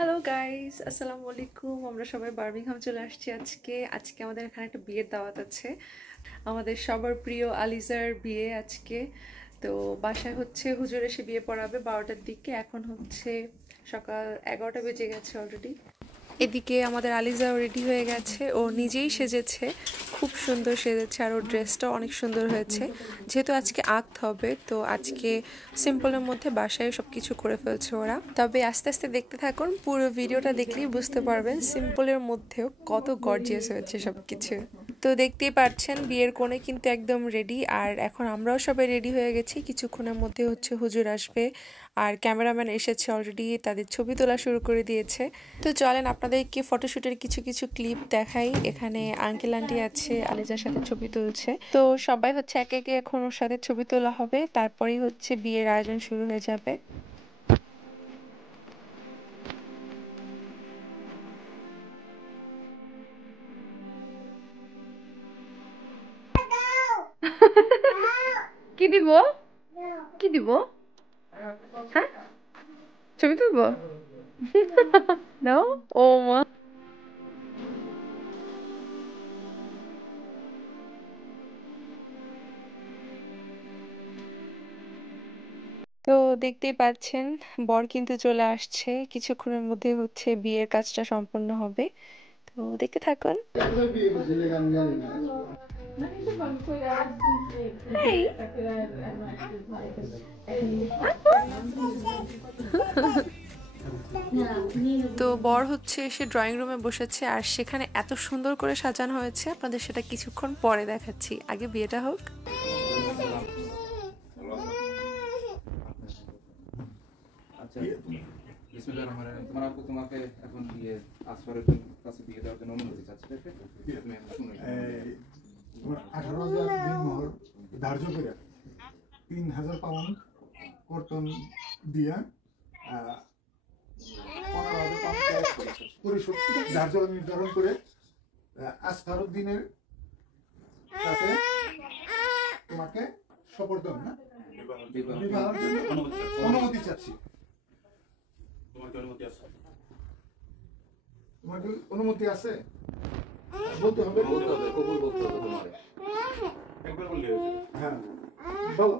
Hello guys, আসসালামু আলাইকুম। আমরা সবাই বার্মিংহাম চলে আসছি আজকে আমাদের এখানে একটা বিয়ের দাওয়াত আছে। আমাদের সবার প্রিয় আলিজার বিয়ে আজকে। তো বাসায় হচ্ছে হুজুর এসে বিয়ে পড়াবে 12টার দিকে। এখন হচ্ছে সকাল 11টা বেজে গেছে অলরেডি। এদিকে আমাদের আলিজাও রেডি হয়ে গেছে, ও নিজেই সেজেছে, খুব সুন্দর সেজেছে আর ওর ড্রেসটাও অনেক সুন্দর হয়েছে। যেহেতু আজকে আক্ত হবে, তো আজকে সিম্পলের মধ্যে বাসায় সব কিছু করে ফেলছে ওরা। তবে আস্তে আস্তে দেখতে থাকুন, পুরো ভিডিওটা দেখলেই বুঝতে পারবেন সিম্পলের মধ্যেও কত গর্জিয়াস হয়েছে সব কিছু। তো দেখতেই পাচ্ছেন বিয়ের কোণে কিন্তু একদম রেডি, আর এখন আমরাও সবাই রেডি হয়ে গেছি। কিছুক্ষণের মধ্যে হচ্ছে হুজুর আসবে, আর ক্যামেরাম্যান এসেছে অলরেডি, তাদের ছবি তোলা শুরু করে দিয়েছে। তো চলেন আপনাদেরকে ফটোশুটের কিছু কিছু ক্লিপ দেখাই। এখানে আঙ্কেল আন্টি আছে, আলিজার সাথে ছবি তুলছে। তো সবাই হচ্ছে একে একে এখন ওর সাথে ছবি তোলা হবে, তারপরেই হচ্ছে বিয়ের আয়োজন শুরু হয়ে যাবে। কি দিব? কি দিব? হ্যাঁ, ছবি তুলবো। নাও। ও মা। তো দেখতেই পাচ্ছেন বর কিন্তু চলে আসছে, কিছুক্ষণের মধ্যে হচ্ছে বিয়ের কাজটা সম্পন্ন হবে। তো দেখতে থাকুন। Hey. তো বর হচ্ছে এসে ড্রয়িং রুমে বসেছে, আর সেখানে এত সুন্দর করে সাজানো হয়েছে, আপনাদের সেটা কিছুক্ষণ পরে দেখাচ্ছি, আগে বিয়েটা হোক। আচ্ছা, বিসমিল্লাহির রহমানির রহিম। তোমার আপু তোমাকে এখন বিয়ে আসফারের কাছে বিয়ে দেওয়ার জন্য অনুমতি চাচ্ছে, ঠিক আছে? তুমি এখন শুনো। 18,000 দিন মোহর ধার্য করে 3,000 পাউন্ড কর্তন দিয়া 15,000 পাউন্ড ক্যাশ পরিশোধ ধার্য নির্ধারণ করে আসফারুদ্দিনের কাছে তোমাকে সপর্দন না বিবাহের জন্য অনুমতি চাচ্ছি। তোমার কি অনুমতি আছে? তোমার কি অনুমতি আছে? বলতে হবে, কবুল বলতে হবে তোমারে। একবার বললে হয়েছে। হ্যাঁ বলো,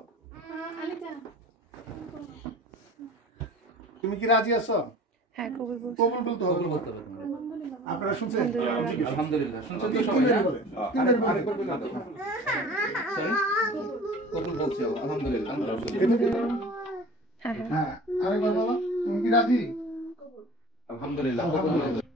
তুমি কি রাজি আছো? হ্যাঁ, কবুল বলছি। কবুল বলতে হবে। কবুল বলতে হবে তোমারে। আপনারা শুনছেন? আলহামদুলিল্লাহ। শুনছেন তো তিন সবাই? মিনিট বলে। তিন মিনিট বলে। আরেকবার বলে দাও। সরি? কবুল বলছি, আলহামদুলিল্লাহ। হ্যাঁ হ্যাঁ। হ্যাঁ, আরেকবার বলো, তুমি কি রাজি? আলহামদুলিল্লাহ। আলহামদুলিল্লাহ।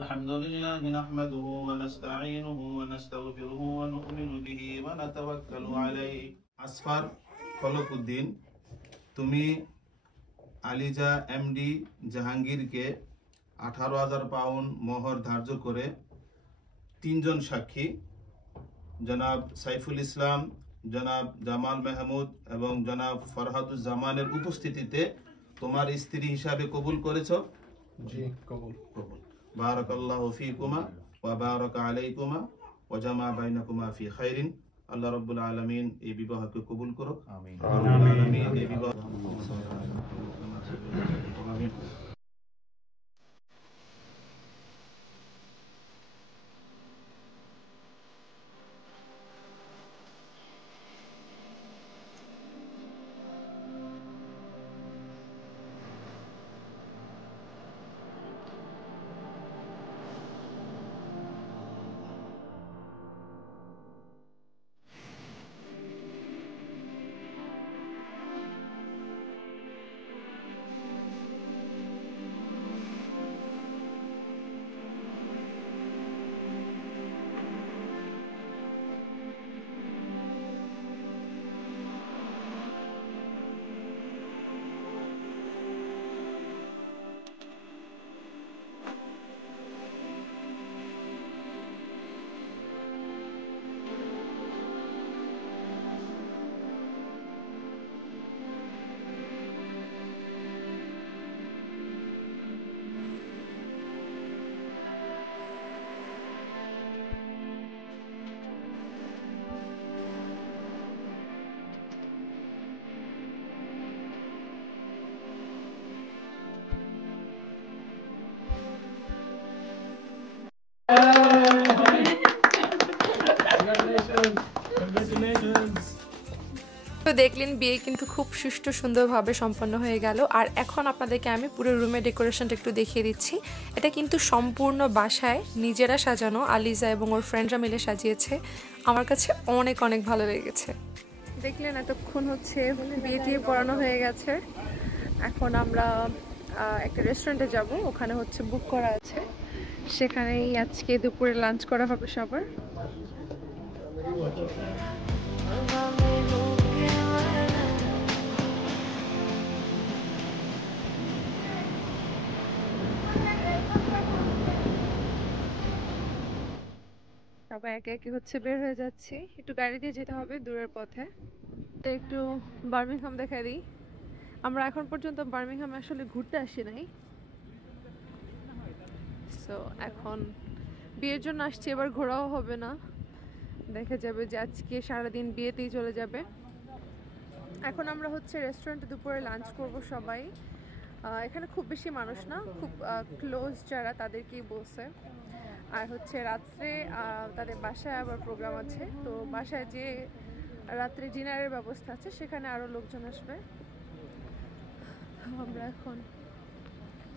الحمد لله نحمده ونستعينه ونستغفره ونؤمن به ونتوكل عليه আসফার ফলকুদ্দিন, তুমি আলিজা এমডি জাহাঙ্গীরকে 18,000 পাউন্ড মোহর ধার্য করে তিনজন সাক্ষী জনাব সাইফুল ইসলাম, জনাব জামাল মাহমুদ এবং জনাব ফরহাদুজ্জামানের উপস্থিতিতে তোমার স্ত্রী হিসাবে কবুল করেছো? জি, কবুল। বারাকাল্লাহু ফীকুমা ওয়া বারাকা আলাইকুমা ওয়া জামা বাইনাকুমা ফি খাইরিন। আল্লাহ রাব্বুল আলামিন এই বিবাহকে কবুল করুক। আমিন। আমিন। এই বিবাহ দেখলেন বিয়ে কিন্তু খুব সুষ্ঠু সুন্দরভাবে সম্পন্ন হয়ে গেল। আর এখন আপনাদেরকে আমি পুরো রুমের ডেকোরেশনটা একটু দেখিয়ে দিচ্ছি। এটা কিন্তু সম্পূর্ণ বাসায় নিজেরা সাজানো, আলিজা এবং ওর ফ্রেন্ডরা মিলে সাজিয়েছে। আমার কাছে অনেক অনেক ভালো লেগেছে। দেখলেন এতক্ষণ হচ্ছে বিয়ে টিয়ে পড়ানো হয়ে গেছে। এখন আমরা একটা রেস্টুরেন্টে যাব, ওখানে হচ্ছে বুক করা আছে, সেখানেই আজকে দুপুরে লাঞ্চ করা হবে সবার। সবাই একে একে হচ্ছে বের হয়ে যাচ্ছি, একটু গাড়ি দিয়ে যেতে হবে দূরের পথে। তো একটু বার্মিংহাম দেখাই দিই। আমরা এখন পর্যন্ত বার্মিংহামে আসলে ঘুরতে আসি নাই, সো এখন বিয়ের জন্য আসছি, এবার ঘোরাও হবে না, দেখা যাবে যে আজকে সারাদিন বিয়েতেই চলে যাবে। এখন আমরা হচ্ছে রেস্টুরেন্টে দুপুরে লাঞ্চ করব সবাই। এখানে খুব বেশি মানুষ না, খুব ক্লোজ যারা তাদেরকেই বলছে। আর হচ্ছে রাত্রে তাদের বাসায় আবার প্রোগ্রাম আছে, তো বাসায় যে রাত্রে ডিনারের ব্যবস্থা আছে সেখানে আরও লোকজন আসবে। আমরা এখন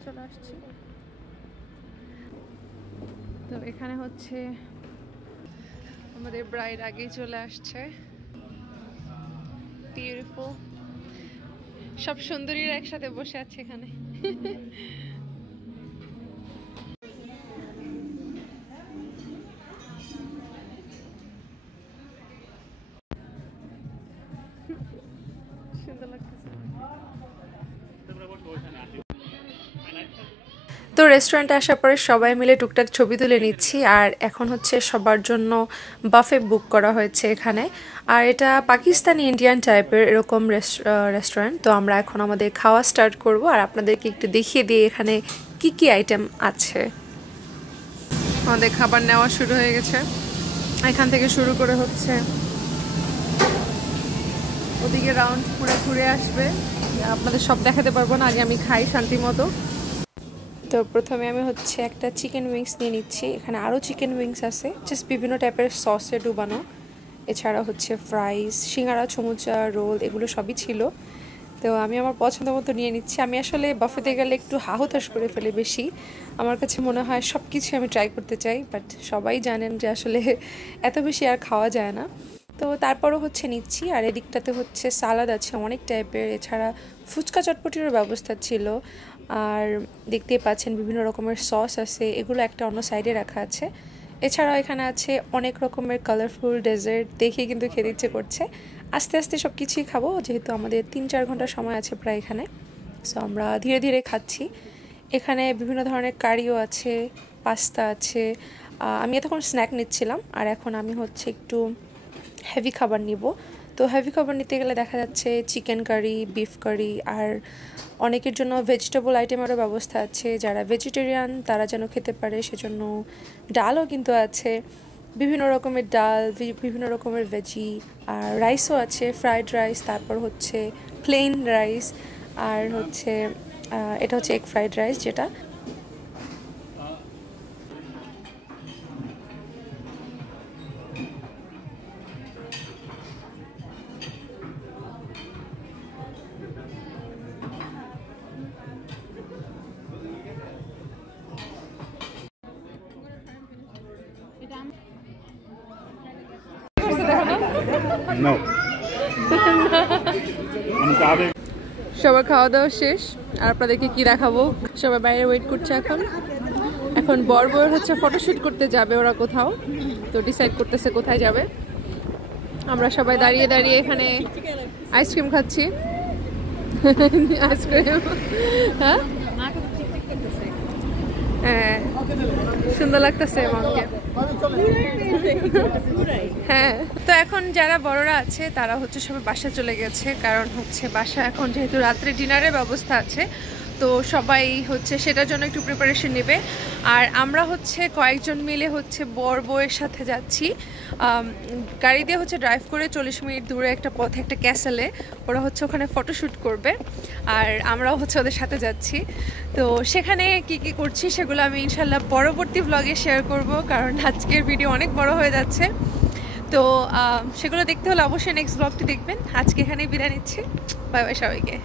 চলে আসছি। তো এখানে হচ্ছে আমাদের ব্রাইড আগেই চলে আসছে, বিউটিফুল, সব সুন্দরীরা একসাথে বসে আছে এখানে। সুন্দর লাগতেছে। তো রেস্টুরেন্টে আসার পরে সবাই মিলে টুকটাক ছবি তুলে নিচ্ছি। আর এখন হচ্ছে সবার জন্য বাফে বুক করা হয়েছে এখানে। আর এটা পাকিস্তানি ইন্ডিয়ান টাইপের এরকম রেস্টুরেন্ট। তো আমরা এখন আমাদের খাওয়া স্টার্ট করব, আর আপনাদেরকে একটু দেখিয়ে দিই এখানে কি কি আইটেম আছে। আমাদের খাবার নেওয়া শুরু হয়ে গেছে, এখান থেকে শুরু করে হচ্ছে ওদিকে রাউন্ড পুরো ঘুরে আসবে, আপনাদের সব দেখাতে পারবো না, আগে আমি খাই শান্তি মতো। তো প্রথমে আমি হচ্ছে একটা চিকেন উইংস নিয়ে নিচ্ছি। এখানে আরও চিকেন উইংস আছে, জাস্ট বিভিন্ন টাইপের সসে ডুবানো। এছাড়া হচ্ছে ফ্রাইস, সিঙ্গারা, সমুচা, রোল, এগুলো সবই ছিল। তো আমি আমার পছন্দ মতো নিয়ে নিচ্ছি। আমি আসলে বাফেতে গেলে একটু হাহুতাশ করে ফেলি বেশি, আমার কাছে মনে হয় সব কিছু আমি ট্রাই করতে চাই, বাট সবাই জানেন যে আসলে এত বেশি আর খাওয়া যায় না। তো তারপরও হচ্ছে নিচ্ছি। আর এদিকটাতে হচ্ছে সালাদ আছে অনেক টাইপের, এছাড়া ফুচকা চটপটিরও ব্যবস্থা ছিল। আর দেখতেই পাচ্ছেন বিভিন্ন রকমের সস আছে, এগুলো একটা অন্য সাইডে রাখা আছে। এছাড়াও এখানে আছে অনেক রকমের কালারফুল ডেজার্ট, দেখে কিন্তু খেতে ইচ্ছে করছে। আস্তে আস্তে সব কিছুই খাবো, যেহেতু আমাদের 3-4 ঘন্টা সময় আছে প্রায় এখানে। সো আমরা ধীরে ধীরে খাচ্ছি। এখানে বিভিন্ন ধরনের কারিও আছে, পাস্তা আছে। আমি এতক্ষণ স্ন্যাক নিচ্ছিলাম, আর এখন আমি হচ্ছে একটু হেভি খাবার নিব। তো হেভি খাবার নিতে গেলে দেখা যাচ্ছে চিকেন কারি, বিফ কারি, আর অনেকের জন্য ভেজিটেবল আইটেমেরও ব্যবস্থা আছে। যারা ভেজিটেরিয়ান তারা যেন খেতে পারে সেজন্য ডালও কিন্তু আছে, বিভিন্ন রকমের ডাল, বিভিন্ন রকমের ভেজি, আর রাইসও আছে, ফ্রাইড রাইস, তারপর হচ্ছে প্লেন রাইস, আর হচ্ছে এটা হচ্ছে এগ ফ্রাইড রাইস যেটা। সবার খাওয়া দাওয়া শেষ, আর আপনাদেরকে কি দেখাবো, সবাই বাইরে ওয়েট করছে। এখন বর বউয়ের হচ্ছে ফটোশুট করতে যাবে ওরা কোথাও, তো ডিসাইড করতেছে কোথায় যাবে। আমরা সবাই দাঁড়িয়ে দাঁড়িয়ে এখানে আইসক্রিম খাচ্ছি। আইসক্রিম, হ্যাঁ হ্যাঁ, সুন্দর লাগতেছে মাকে। হ্যাঁ, তো এখন যারা বড়রা আছে তারা হচ্ছে সবাই বাসা চলে গেছে, কারণ হচ্ছে বাসা এখন যেহেতু রাত্রে ডিনারের ব্যবস্থা আছে, তো সবাই হচ্ছে সেটার জন্য একটু প্রিপারেশন নেবে। আর আমরা হচ্ছে কয়েকজন মিলে হচ্ছে বর বউয়ের সাথে যাচ্ছি গাড়ি দিয়ে, হচ্ছে ড্রাইভ করে 40 মিনিট দূরে একটা পথে একটা ক্যাসেলে, ওরা হচ্ছে ওখানে ফটোশ্যুট করবে, আর আমরাও হচ্ছে ওদের সাথে যাচ্ছি। তো সেখানে কি কি করছি সেগুলো আমি ইনশাল্লাহ পরবর্তী ব্লগে শেয়ার করব, কারণ আজকের ভিডিও অনেক বড় হয়ে যাচ্ছে। তো সেগুলো দেখতে হলে অবশ্যই নেক্সট ব্লগটি দেখবেন। আজকে এখানেই বিদায় নিচ্ছি। বাই বাই সবাইকে।